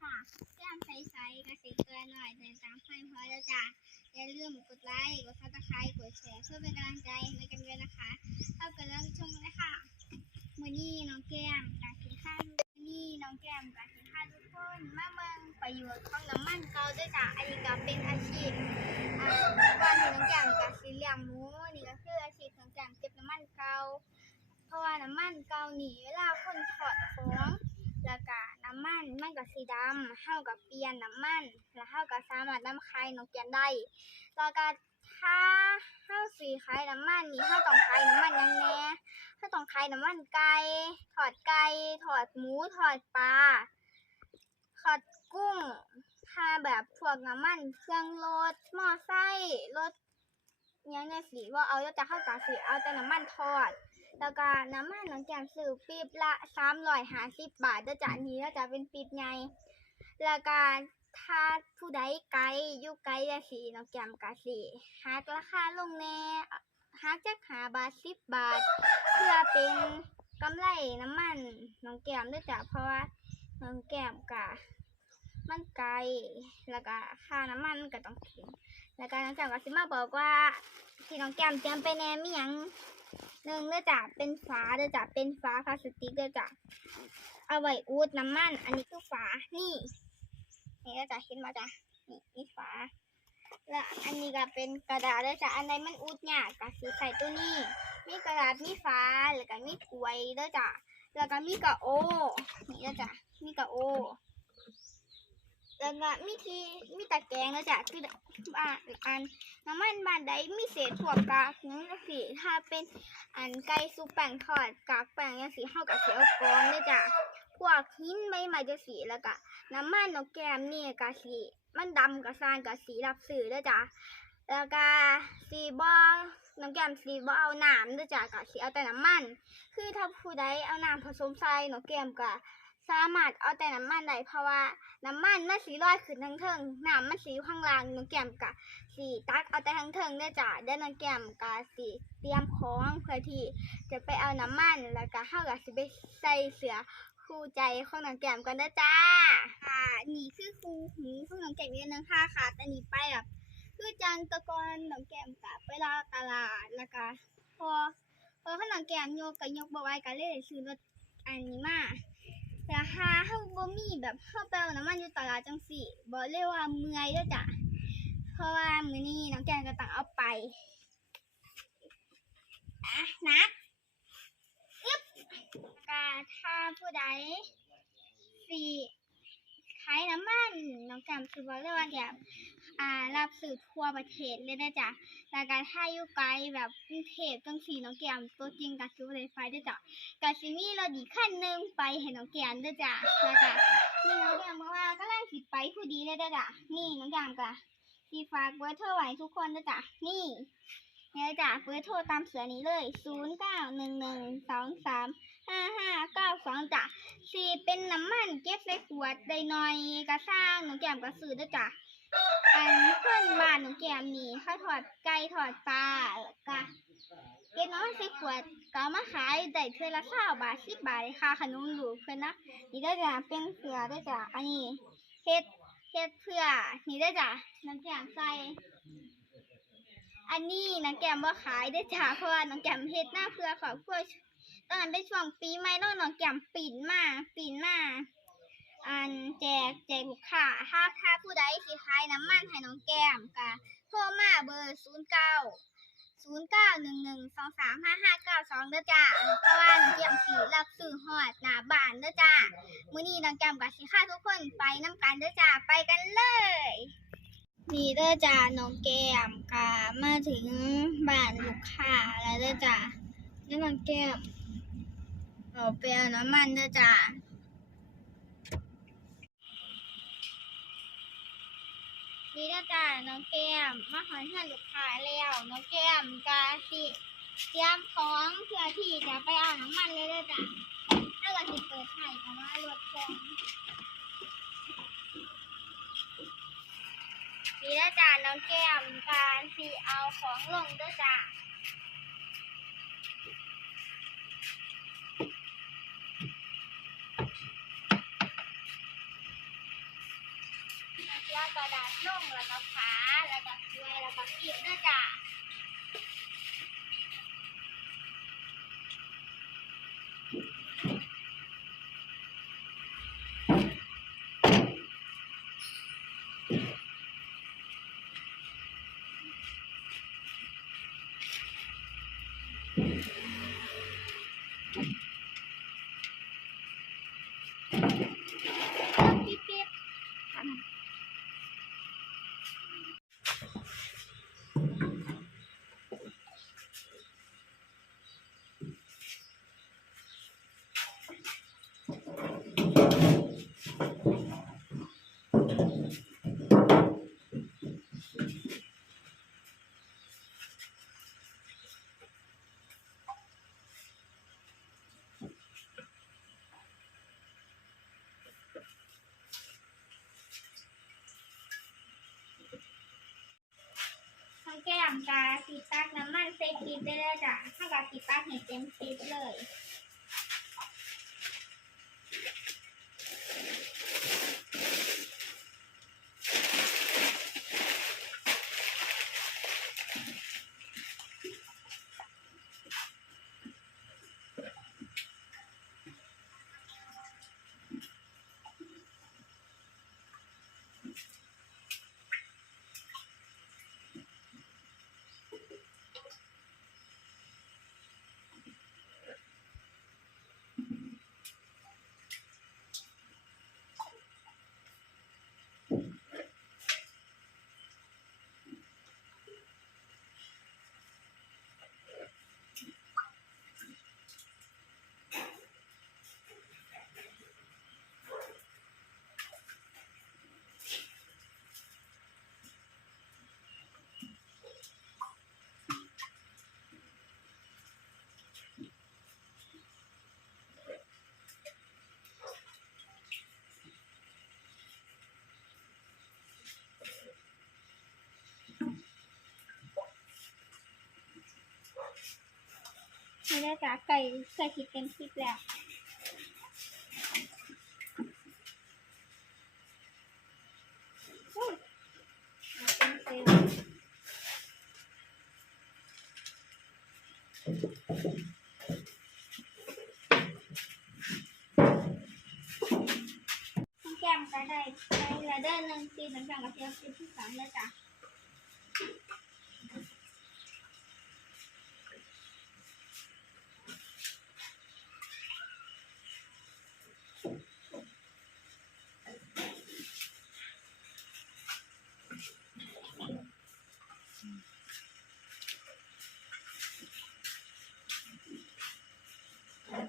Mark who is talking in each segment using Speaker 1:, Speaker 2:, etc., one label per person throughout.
Speaker 1: ค่ะแก้มใสๆกระสีเกลือหน่อยเดินตามให้พอแล้วจ้ะอย่าลืมกดไลค์ กดซับสไครต์กดแชร์เพื่อเป็นกำลังใจในกันด้วยนะคะเข้ากันแล้วชมเลยค่ะมือนี้น้องแก้มกาสีข้าวมือนี้น้องแก้มกาสีข้าวทุกคนมาเมืองประโยชน์ของน้ำมันเกาด้วยจ้ะอันนี้ก็เป็นอาชีพอ่าก่อนที่น้องแก้มกาสีเลี้ยงหมูนี่ก็คืออาชีพน้องแก้มเก็บน้ำมันเกาเพราะว่าน้ำมันเก่านี่เวลาคนถอดของแล้วก็ น้ำมัน มันก็สีดำเฮากับเปลี่ยนน้ำมัน แล้วเฮาก็สามารถนำคายนกแกนได้แล้วก็ถ้าเฮาสีขายน้ำมันนี่เฮาต้องขายน้ำมันยังแหน่เฮาต้องขายน้ำมันไก่ถอดไก่ถอดหมูถอดปลาถอดกุ้งถ้าแบบพวกน้ำมันเครื่องรถมอไซค์รถยังเนี่ยสิว่าเอาแล้วจะเข้ากับสิเอาแต่น้ำมันทอด แล้วก็น้ำมันน้องแก้มซื้อปีบละสามร้อยห้าสิบบาทเด้อจ้ะอันนี้แล้วจะเป็นปีบใหญ่แล้วก็ถ้าผู้ใดไกลอยู่ไกลจะสีน้องแก้มก็สิหักราคาลงแน่หักจากหาบาทสิบบาท เพื่อเป็นกำไรน้ำมันน้องแก้มด้อจ้ะเพราะว่าน้องแก้มก็ มันไกลแล้วก็ค่าน้ำมันก็ต้องถึงแล้วก็น้องแก้มก็สิมาบอกว่าที่น้องแก้มเตรียมไปแน่มีหยังหนึ่งเด้อจ้ะเป็นฝาเด้อจ้ะเป็นฝาพลาสติกเด้อจ้ะเอาไว้อูดน้ำมัน อันนี้คือฝานี่นี่เด้อจ้ะเห็นมาจ้ะนี่นี่ฝาแล้วอันนี้ก็เป็นกระดาษเด้อจ้ะอันใดมันอูดยากก็สีใส่ตัวนี้มีกระดาษมีฝาแล้วก็มีถ้วยเด้อจ้ะแล้วก็มีกระโอนี่เด้อจ้ะมีกระโอ แล้วก็มีทีมีตะแกรงเด้อจ้ะคืออ่าอันน้ำมันบานใดมีเศษถั่วกากนั่ก็สิถ้าเป็นอันไก่ซุปแป้งทอดกากแป้งยังสีเฮากับเสียกองเลยจ้ะพวกหินใบไม้จะสีแล้วก็น้ำมันนกแก้มนี่ก็สีมันดำกับซานกับสีรับสื่อเด้อจ้ะแล้วก็สีบอน้ำแก้มสีบอเอาน้ำเด้อจ้ะกับสีเอาแต่น้ำมัน คือถ้าผู้ใดเอาน้ำผสมใส่นกแก้มก็ สามารถเอาแต่น้ำมันได้เพราะว่าน้ำมันมันสีลอยขึ้นทั้งเทิงน้ำมันสีข้างล่างนกแก้มก็สีตักเอาแต่ทั้งเทิงได้จ้ะเด้นน้องแก้มกาสีเตรียมของเพื่อที่จะไปเอาน้ำมันแล้วก็เฮาก็สิไปใส่เสือคู่ใจของน้องแก้มกันเด้จ้าค่ะนี่คือครูหูของน้องแก้มอีกอันหนึงค่ะค่ะแต่นี่ไปแบบคือจังตะกอนน้องแก้มกะไปลาตลาดแล้วก็พอพอขาน้องแก้มโยกก็ยกบ่ไหว้ก็เลยซื้อรถอันนี้มา แต่หาเฮาบ่มีแบบเฮาไปเอาน้ำมันอยู่ตลาดจังสี่บ่เรียกว่าเมื่อยเด้อจ้ะเพราะว่ามือนี้น้องแกนก็ต้องเอาไปอะนะอึ๊บกาถ้าผู้ใดสี่ขายน้ำมันน้องแกมคือบอกเลยว่าแบบ อ่ารับสื่อทั่วประเทศเลยนะจ๊ะแล้วก็ถ้าอยู่ไกลแบบกรุงเทพจังสีน้องแก้มตัวจริงกับซื้อเลยไฟด้วยจ้ะกาซิมีรถอีกขั้นหนึ่งไปให้น้องแก้มด้วยจ้ะแล้วก็นี่น้องแก้มบอกว่าก็ไล่สิไปผู้ดีเลยเด้อจ้ะนี่น้องแก้มก็สีฝากเบอร์โทรไว้ทุกคนนะจ๊ะนี่เนี่ยจ้ะเบอร์โทรตามเสือนี้เลย 0 9 1 1 2 3 5 5 9 2จ้ะสีเป็นน้ำมันเก็บใส่ขวดได้หน่อยกระซ่างหนูแก้มกระสือด้วยจ้ะันเพื่อนบ้านหนูแกมนี่เขาถอดไก่ถอดปลาแล้วก็เก็บน้ำมันใส่ขวดก็เอามาขายได้เทื่อละเก้าบาทสิบบาทค่าขนมลูกเพื่อนนะนี่ได้จ้ะเป็นเสือได้จ้ะอันนี้เฮ็ดเฮ็ดเพื่อนี่ได้จ้ะน้ำแกมใส่อันนี้น้ำแกมบ่ขายได้จ้ะเพราะว่าน้ำแกมเฮ็ดหน้าเพื่อขอบครัวตอนนั้นเป็นช่วงปีใหม่เนาะน้องแกมปีนมาปีนมา อันแจกแจกลูกค้าถ้าถ้าผู้ใดสิขายน้ำมันให้น้องแก้มก็โทรมาเบอร์09 0911235592เด้อจ้ะเพราะว่าน้องแก้มสิรับซื้อฮอดหน้าบ้านเด้อจ้ะมื้อนี้น้องแก้มกับสิค่าทุกคนไปน้ำกันเด้อจ้าไปกันเลยนี่เด้อจ้าน้องแก้มกามาถึงบ้านลูกค้าแล้วเด้อจ้าแล้วน้องแก้มเอาไปเอาน้ำมันเด้อจ้า นี่เด้อจ้าน้องแก้มมาหอนเพื่อนลูกค้าแล้ว น้องแก้มกาสิเตรียมของเพื่อที่จะไปเอาน้ำมันเลยเด้อจ้าถ้าเราจะเปิดไข่กันว่ารถฟองนี่นะจ๊ะน้องแก้มการสีเอาของลงด้วยจ้ะ แล้วก็ดัดน่องแล้วก็ขาแล้วก็ช่วยแล้วก็ปีกด้วยจ้ะางแก้มกาสีตักน้ำมันใส่ปี๊บได้เลยจ้ะถ้ากับสีตักเห็นเต็มปี๊บเลย นี่เลยจ้ะไก่ไก่ขีดเต็มปี๊บแล้วแก้มก็ได้ได้ละเด้อหนึ่งปีน้องแก้มก็เทียบปีที่สามเลยจ้ะ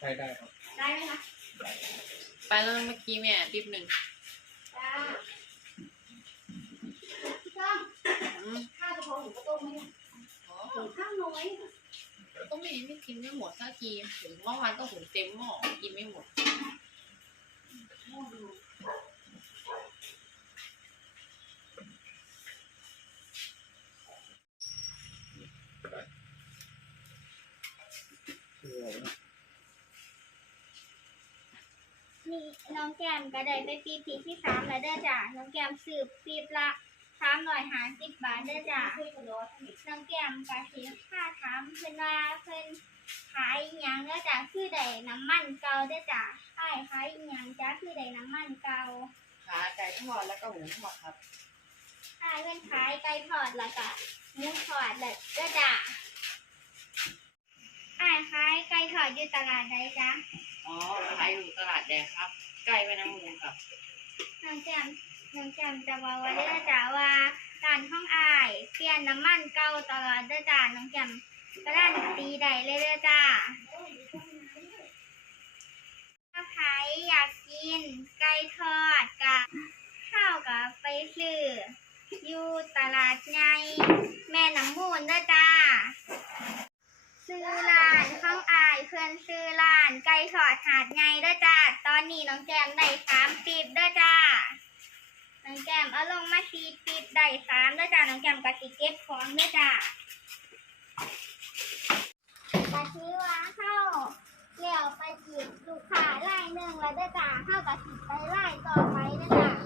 Speaker 2: ได้ได้ครับ
Speaker 1: ได้ไหมคะ
Speaker 3: ไปแล้วเมื่อกี้แม่ปิ๊บหนึ่ง
Speaker 1: จ้าพี่ก้อง
Speaker 3: อืม
Speaker 1: ข้าวกระเพราหมูกระต้มไหมเนี่ย
Speaker 3: อ๋อ
Speaker 1: หุงข้าวน้อยอะ
Speaker 3: ก็ไม่ไม่กินไม่หมดสักทีถึงเมื่อวานก็หุงเต็มหม้อกินไม่หมด
Speaker 1: ก้มก็ได้ไปปีปีที่สามแล้วเด้อจ้ะน้องแก้มสืบปีบละสามร้อยห้าสิบบาทเด้อจ้ะน้องแก้มก็สิค่าถามเพิ่นว่าเพิ่นขายอิหยังเด้อจ้ะคือได้น้ำมันเก่าเด้อจ้ะอ้ายขายอิหยังจ้ะคือได้น้ำมันเก่า
Speaker 3: ขาไก่ทอดแล้วก็หมูทอดครับ
Speaker 1: อ้ายเพิ่นขายไก่ทอดแล้วก็หมูทอดแล้วเด้อจ้ะอ้ายขายไก่ทอดอยู่ตลาดใดจ๊ะ
Speaker 3: อ๋อขายอยู่ตลาดแดงครับ ไก่ไปน้ำมูลครับ
Speaker 1: น้องแจมน้องแจมจะบอกว่าเด้จ้าว่าการห้องอายเปลี่ยนน้ำมันเก่าตลอดเด้จ้าน้องแจมกระด้านตีได้เลยเด้จ้าถ้าใครอยากกินไก่ทอดกับข้าวกับไปซื้ออยู่ตลาดไงแม่น้ำมูลเด้จ้าซื้อร้านห้องอายเพื่อนซื้อ ไก่สอดหาดไงด้วยจ้า ตอนนี้น้องแจมได้สามปีบด้วยจ้า น้องแจมเอาลงมาสี่ปีบได้สามด้วยจ้า น้องแจมกับติเก็บของด้วยจ้ากะชี้วาเข้าเลี้ยวไปจีบลูกค้าไล่หนึ่งแล้วด้วยจ้าเข้ากะทิไปไล่ต่อไปด้วยจ้า